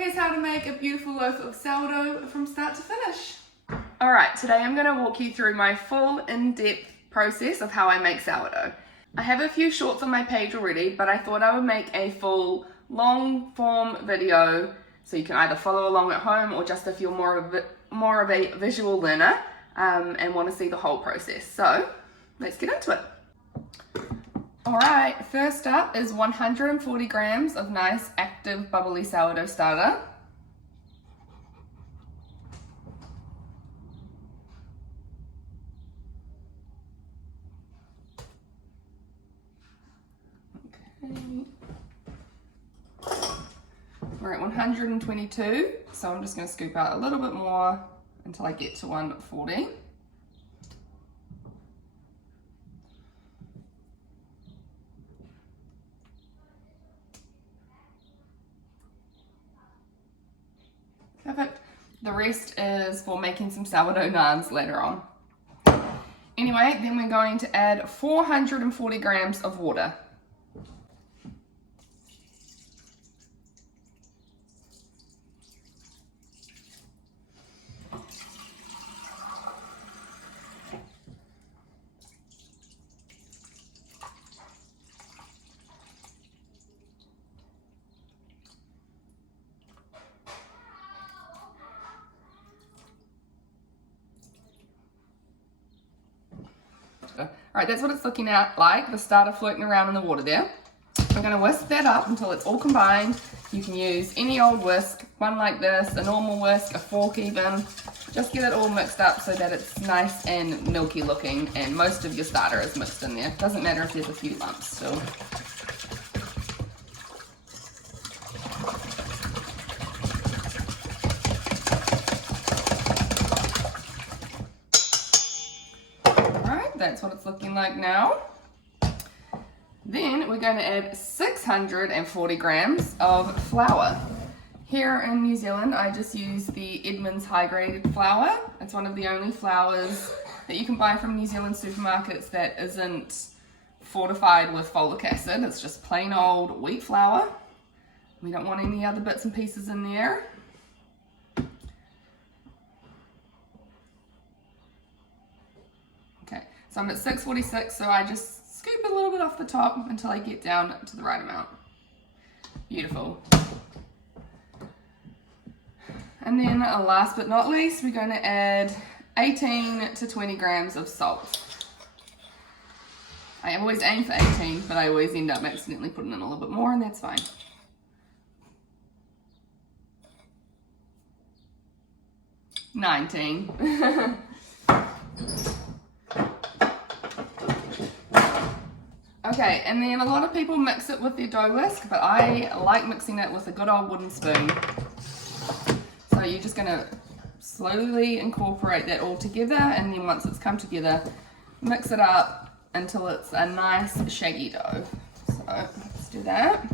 Here's how to make a beautiful loaf of sourdough from start to finish. Alright, today I'm going to walk you through my full in-depth process of how I make sourdough. I have a few shorts on my page already, but I thought I would make a full long form video so you can either follow along at home or just if you're more of a visual learner and want to see the whole process. So let's get into it. Alright, first up is 140 grams of nice active bubbly sourdough starter. Okay. We're at 122, so I'm just going to scoop out a little bit more until I get to 140. Perfect. The rest is for making some sourdough naans later on. Anyway, then we're going to add 440 grams of water. Alright, that's what it's looking like, the starter floating around in the water there. We're going to whisk that up until it's all combined. You can use any old whisk, one like this, a normal whisk, a fork even. Just get it all mixed up so that it's nice and milky looking and most of your starter is mixed in there. Doesn't matter if there's a few lumps still. That's what it's looking like now. Then we're going to add 640 grams of flour. Here in New Zealand, I just use the Edmonds high graded flour. It's one of the only flours that you can buy from New Zealand supermarkets that isn't fortified with folic acid. It's just plain old wheat flour. We don't want any other bits and pieces in there. So I'm at 646, so I just scoop a little bit off the top until I get down to the right amount. Beautiful. And then last but not least, we're going to add 18 to 20 grams of salt. I always aim for 18, but I always end up accidentally putting in a little bit more, and that's fine. $19. Okay, and then a lot of people mix it with their dough whisk, but I like mixing it with a good old wooden spoon. So you're just going to slowly incorporate that all together, and then once it's come together, mix it up until it's a nice shaggy dough. So let's do that.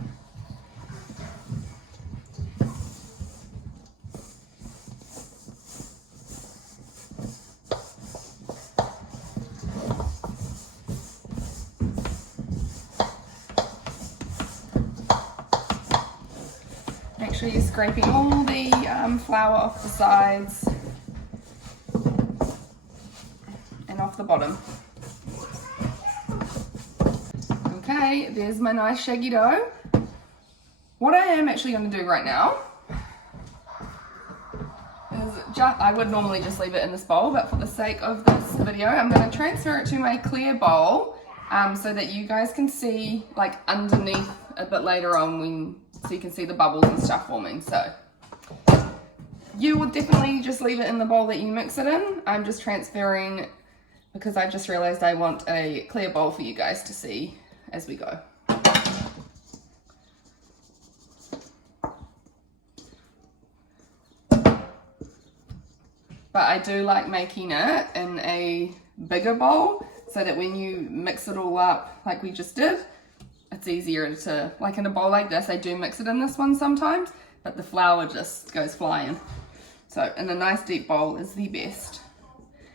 Make sure you're scraping all the flour off the sides and off the bottom. Okay, there's my nice shaggy dough. What I am actually going to do right now is I would normally just leave it in this bowl, but for the sake of this video, I'm going to transfer it to my clear bowl so that you guys can see like underneath a bit later on so you can see the bubbles and stuff forming. So you would definitely just leave it in the bowl that you mix it in. I'm just transferring because I just realized I want a clear bowl for you guys to see as we go. But I do like making it in a bigger bowl so that when you mix it all up like we just did, it's easier to, like in a bowl like this, I do mix it in this one sometimes, but the flour just goes flying. So in a nice deep bowl is the best.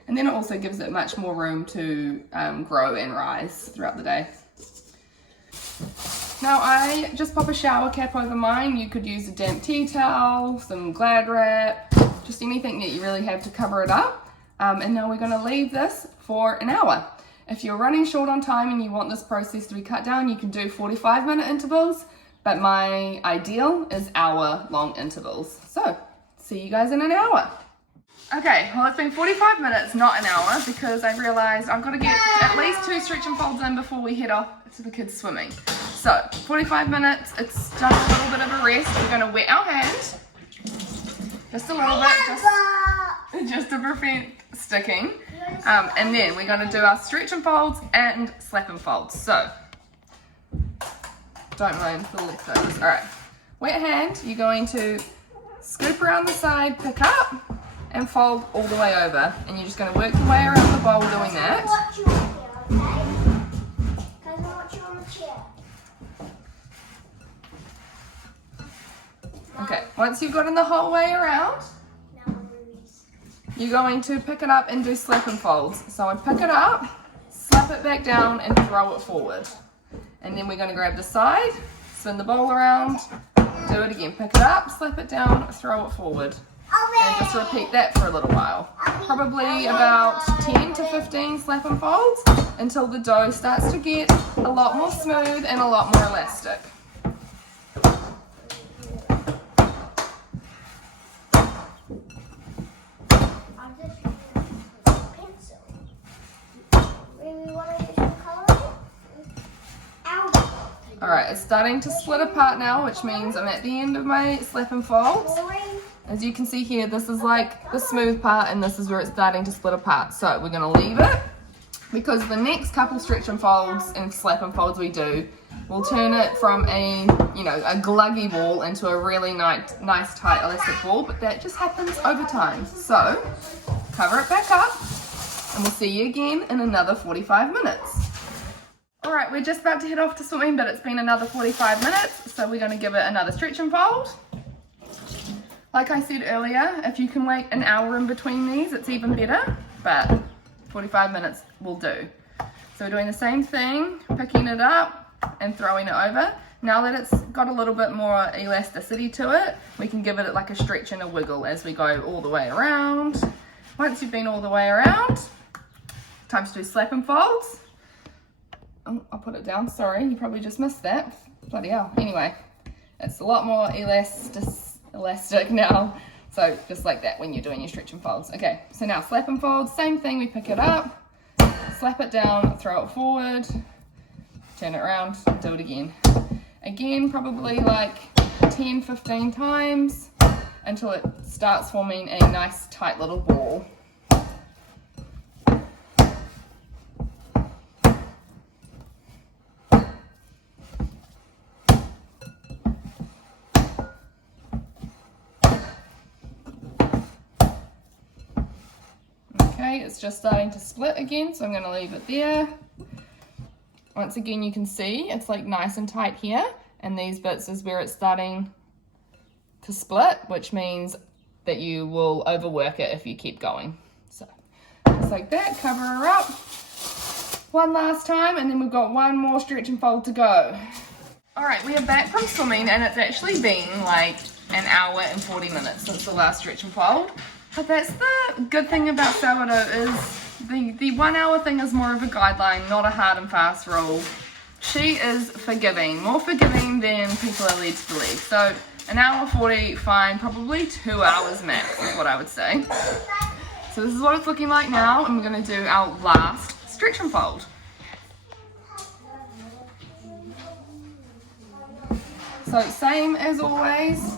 And then it also gives it much more room to grow and rise throughout the day. Now I just pop a shower cap over mine. You could use a damp tea towel, some Glad wrap, just anything that you really have to cover it up. And now we're going to leave this for an hour. If you're running short on time and you want this process to be cut down, you can do 45-minute intervals, but my ideal is hour-long intervals. So, see you guys in an hour. Okay, well it's been 45 minutes, not an hour, because I realized I've got to get at least 2 stretch and folds in before we head off to the kids swimming. So, 45 minutes, it's done a little bit of a rest. We're going to wet our hand, just a little bit, just to prevent sticking. And then we're going to do our stretch and folds and slap and folds. So, don't mind the leftovers. Alright, wet hand, you're going to scoop around the side, pick up, and fold all the way over. And you're just going to work your way around the bowl doing that. Okay, once you've gotten the whole way around, you're going to pick it up and do slap and folds. So I pick it up, slap it back down, and throw it forward. And then we're going to grab the side, spin the bowl around, do it again. Pick it up, slap it down, throw it forward. And just repeat that for a little while. Probably about 10 to 15 slap and folds until the dough starts to get a lot more smooth and a lot more elastic. Alright, it's starting to split apart now, which means I'm at the end of my slap and folds. As you can see here, this is like the smooth part and this is where it's starting to split apart. So we're going to leave it because the next couple stretch and folds and slap and folds we do will turn it from a gluggy ball into a really nice tight elastic ball, but that just happens over time. So cover it back up and we'll see you again in another 45 minutes. Alright, we're just about to head off to swimming, but it's been another 45 minutes, so we're going to give it another stretch and fold. Like I said earlier, if you can wait an hour in between these, it's even better, but 45 minutes will do. So we're doing the same thing, picking it up and throwing it over. Now that it's got a little bit more elasticity to it, we can give it like a stretch and a wiggle as we go all the way around. Once you've been all the way around, time to do slap and folds. Oh, I'll put it down, sorry, you probably just missed that. Bloody hell. Anyway, it's a lot more elastic now. So just like that when you're doing your stretch and folds. Okay, so now slap and fold, same thing, we pick it up, slap it down, throw it forward, turn it around, do it again. Again, probably like 10, 15 times until it starts forming a nice tight little ball. Okay, it's just starting to split again, so I'm going to leave it there. Once again, you can see it's like nice and tight here, and these bits is where it's starting to split, which means that you will overwork it if you keep going. So just like that, cover her up one last time, and then we've got one more stretch and fold to go. Alright, we are back from swimming, and it's actually been like an hour and 40 minutes since the last stretch and fold. But that's the good thing about sourdough is the 1 hour thing is more of a guideline, not a hard and fast rule. She is forgiving, more forgiving than people are led to believe. So an hour 40, fine, probably 2 hours max is what I would say. So this is what it's looking like now, and we're going to do our last stretch and fold. So same as always,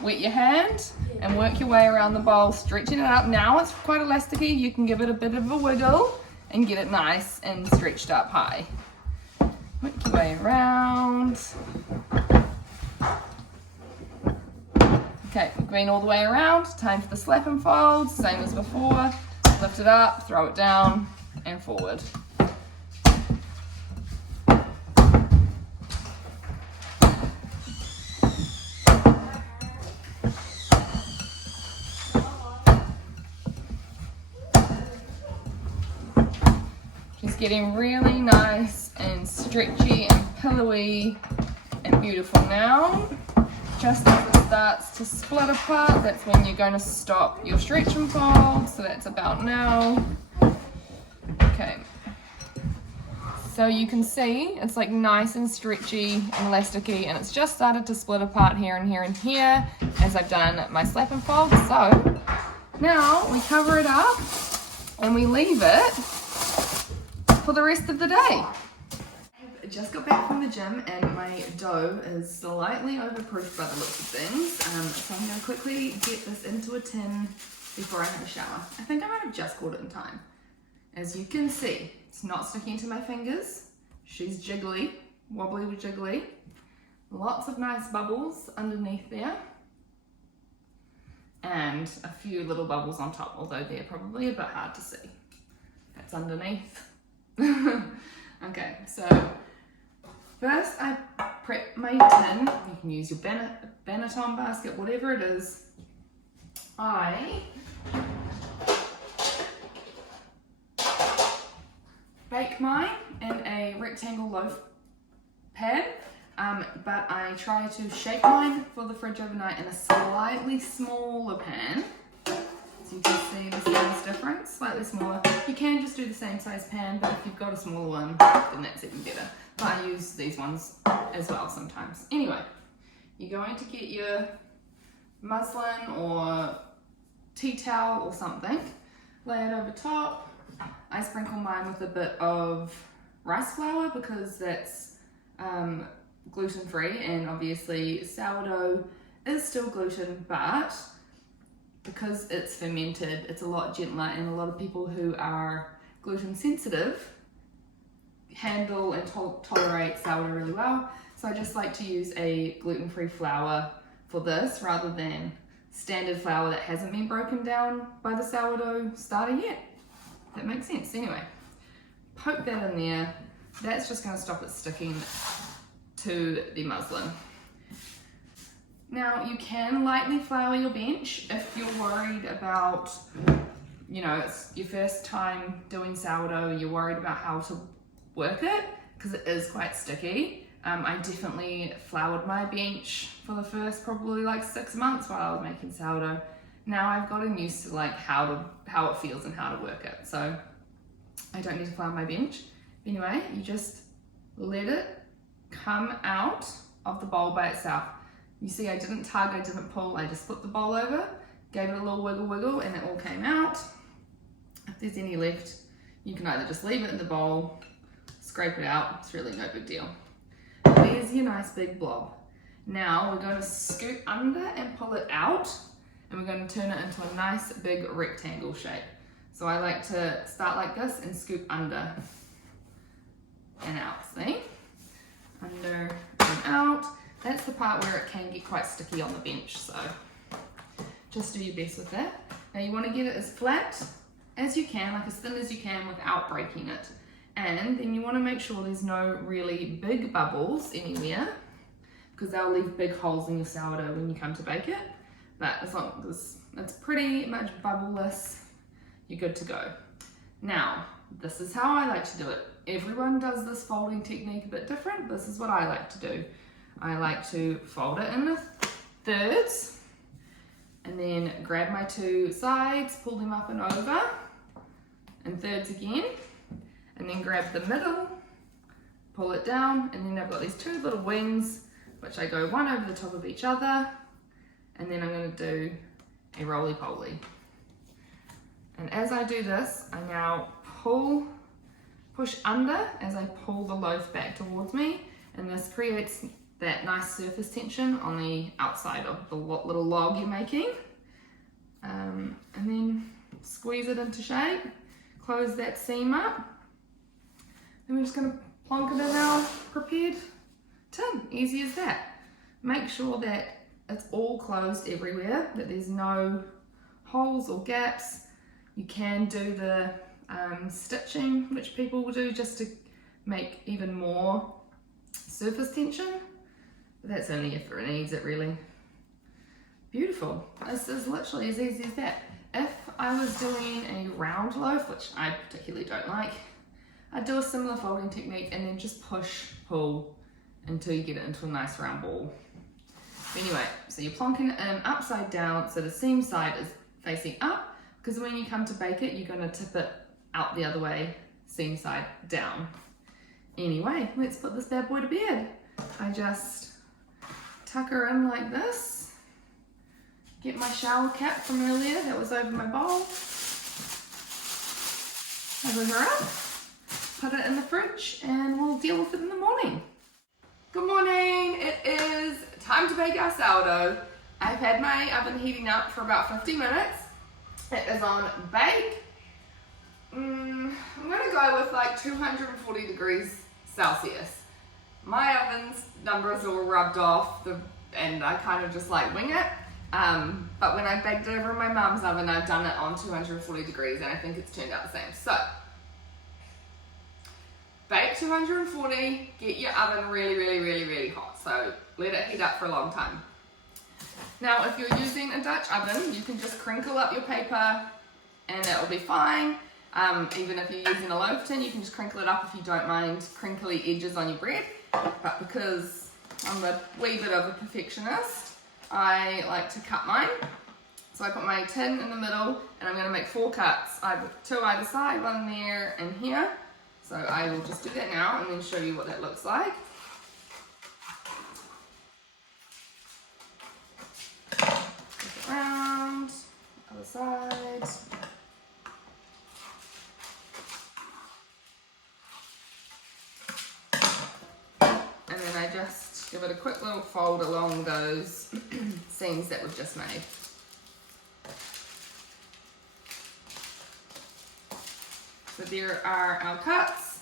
wet your hand and work your way around the bowl, stretching it up. Now it's quite elasticy, you can give it a bit of a wiggle and get it nice and stretched up high. Work your way around. Okay, we've been all the way around, time for the slap and fold, same as before. Lift it up, throw it down and forward. Just getting really nice and stretchy and pillowy Beautiful. Now, just as it starts to split apart, that's when you're going to stop your stretch and fold. So that's about now. Okay. So you can see it's like nice and stretchy and elasticy, and it's just started to split apart here and here and here as I've done my slap and fold. So now we cover it up and we leave it for the rest of the day. I just got back from the gym and my dough is slightly overproofed by the looks of things. So I'm going to quickly get this into a tin before I have a shower. I think I might have just caught it in time. As you can see, it's not sticking to my fingers. She's jiggly, wobbly with jiggly. Lots of nice bubbles underneath there. And a few little bubbles on top, although they're probably a bit hard to see. That's underneath. Okay, so first I prep my tin. You can use your Benetton basket, whatever it is. I bake mine in a rectangle loaf pan, but I try to shape mine for the fridge overnight in a slightly smaller pan. So you can see the size difference, slightly smaller. You can just do the same size pan, but if you've got a smaller one, then that's even better. But I use these ones as well sometimes. Anyway, you're going to get your muslin or tea towel or something, lay it over top. I sprinkle mine with a bit of rice flour because that's gluten-free, and obviously sourdough is still gluten, but because it's fermented, it's a lot gentler, and a lot of people who are gluten sensitive handle and tolerate sourdough really well. So I just like to use a gluten-free flour for this rather than standard flour that hasn't been broken down by the sourdough starter yet. That makes sense. Anyway, poke that in there. That's just going to stop it sticking to the muslin. Now you can lightly flour your bench if you're worried about, you know, it's your first time doing sourdough, you're worried about how to work it because it is quite sticky. I definitely floured my bench for the first probably like 6 months while I was making sourdough. Now I've gotten used to like how it feels and how to work it, so I don't need to flour my bench. Anyway, you just let it come out of the bowl by itself. You see I didn't tug, I didn't pull, I just flipped the bowl over, gave it a little wiggle and it all came out. If there's any left, you can either just leave it in the bowl, scrape it out, it's really no big deal. There's your nice big blob. Now we're going to scoop under and pull it out, and we're going to turn it into a nice big rectangle shape. So I like to start like this and scoop under and out, see? Under and out. That's the part where it can get quite sticky on the bench, so just do your best with that. Now you want to get it as flat as you can, like as thin as you can without breaking it. And then you want to make sure there's no really big bubbles anywhere, because they'll leave big holes in your sourdough when you come to bake it. But as long as it's pretty much bubbleless, you're good to go. Now, this is how I like to do it. Everyone does this folding technique a bit different. This is what I like to do. I like to fold it in thirds, and then grab my two sides, pull them up and over, and thirds again, and then grab the middle, pull it down, and then I've got these two little wings, which I go one over the top of each other, and then I'm going to do a roly-poly. And as I do this, I now push under as I pull the loaf back towards me, and this creates that nice surface tension on the outside of the little log you're making. And then squeeze it into shape, close that seam up, and we're just going to plonk it in our prepared tin. Easy as that. Make sure that it's all closed everywhere, that there's no holes or gaps. You can do the stitching, which people will do just to make even more surface tension. But that's only if it needs it, really. Beautiful. This is literally as easy as that. If I was doing a round loaf, which I particularly don't like, I'd do a similar folding technique and then just push, pull, until you get it into a nice round ball. Anyway, so you're plonking it in upside down so the seam side is facing up, because when you come to bake it, you're going to tip it out the other way, seam side down. Anyway, let's put this bad boy to bed. I just tuck her in like this, get my shower cap from earlier that was over my bowl, cover her up, put it in the fridge, and we'll deal with it in the morning. Good morning, it is time to bake our sourdough. I've had my oven heating up for about 50 minutes. It is on bake. I'm gonna go with like 240 degrees Celsius. My oven's numbers all rubbed off and I kind of just like wing it. But when I baked it over in my mum's oven, I've done it on 240 degrees and I think it's turned out the same. So, bake 240, get your oven really hot. So let it heat up for a long time. Now, if you're using a Dutch oven, you can just crinkle up your paper and it will be fine. Even if you're using a loaf tin, you can just crinkle it up if you don't mind crinkly edges on your bread. But because I'm a wee bit of a perfectionist, I like to cut mine. So I put my tin in the middle and I'm going to make 4 cuts, two either side, one there and here. So I will just do that now and then show you what that looks like. Flip it around, other side. And then I just give it a quick little fold along those seams that we've just made. So there are our cuts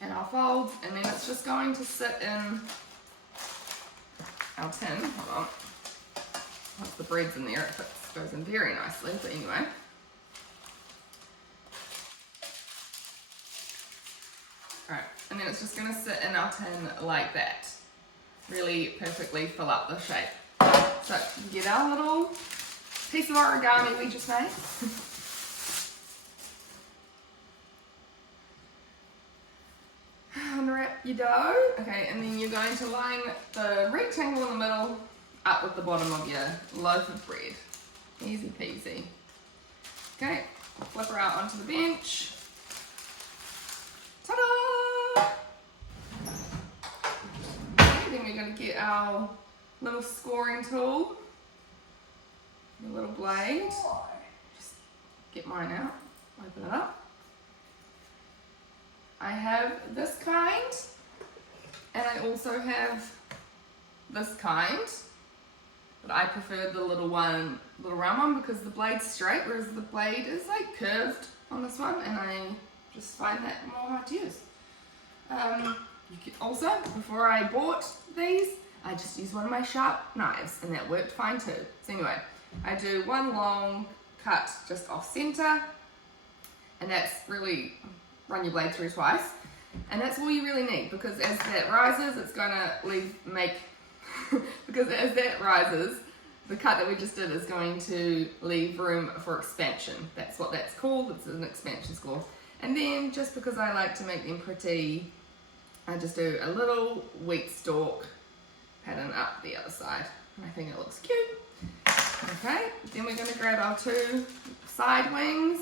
and our folds, and then it's just going to sit in our tin. Hold on. Once the bread's in there, it goes in very nicely, but anyway. Alright, and then it's just going to sit in our tin like that. Really perfectly fill up the shape. So, get our little piece of origami we just made. Unwrap your dough. Okay, and then you're going to line the rectangle in the middle up with the bottom of your loaf of bread. Easy peasy. Okay, flip her out onto the bench. Ta-da! Okay, then we're going to get our little scoring tool, your little blade. Just get mine out, open it up. I have this kind, and I also have this kind, but I prefer the little round one because the blade's straight, whereas the blade is like curved on this one, and I just find that more hard to use. You can also, before I bought these, I just used one of my sharp knives, and that worked fine too. So anyway, I do one long cut just off center, and that's really, run your blade through twice, and that's all you really need, because as that rises, it's gonna because as that rises, the cut that we just did is going to leave room for expansion. That's what that's called. It's an expansion score. And then, just because I like to make them pretty, I just do a little wheat stalk pattern up the other side. I think it looks cute. Okay, then we're going to grab our 2 side wings.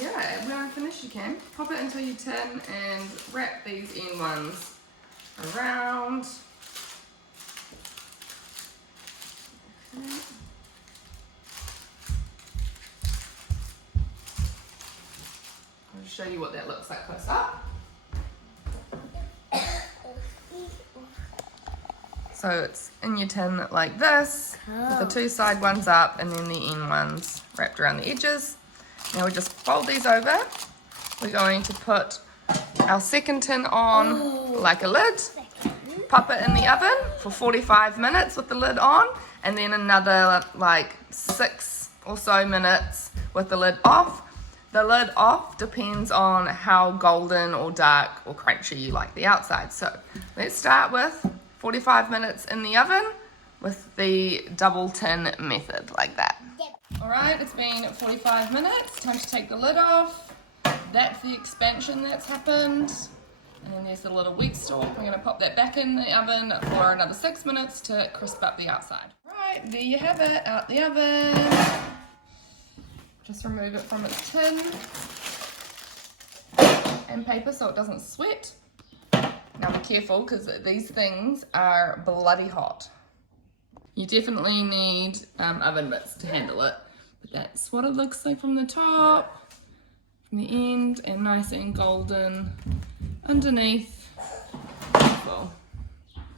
Yeah, when I'm finished you can. Pop it into your tin and wrap these end ones around. Okay. I'll just show you what that looks like close up. So it's in your tin like this, with the 2 side ones up and then the end ones wrapped around the edges. Now we just fold these over. We're going to put our second tin on like a lid, pop it in the oven for 45 minutes with the lid on, and then another like 6 or so minutes with the lid off. The lid off depends on how golden or dark or crunchy you like the outside. So let's start with 45 minutes in the oven with the double tin method like that. Alright, it's been 45 minutes, time to take the lid off. That's the expansion that's happened. And then there's a little wheat stalk. We're going to pop that back in the oven for another 6 minutes to crisp up the outside. Right, there you have it, out the oven. Just remove it from its tin and paper so it doesn't sweat. Now be careful because these things are bloody hot. You definitely need oven mitts to handle it. But that's what it looks like from the top, from the end, and nice and golden underneath. Beautiful.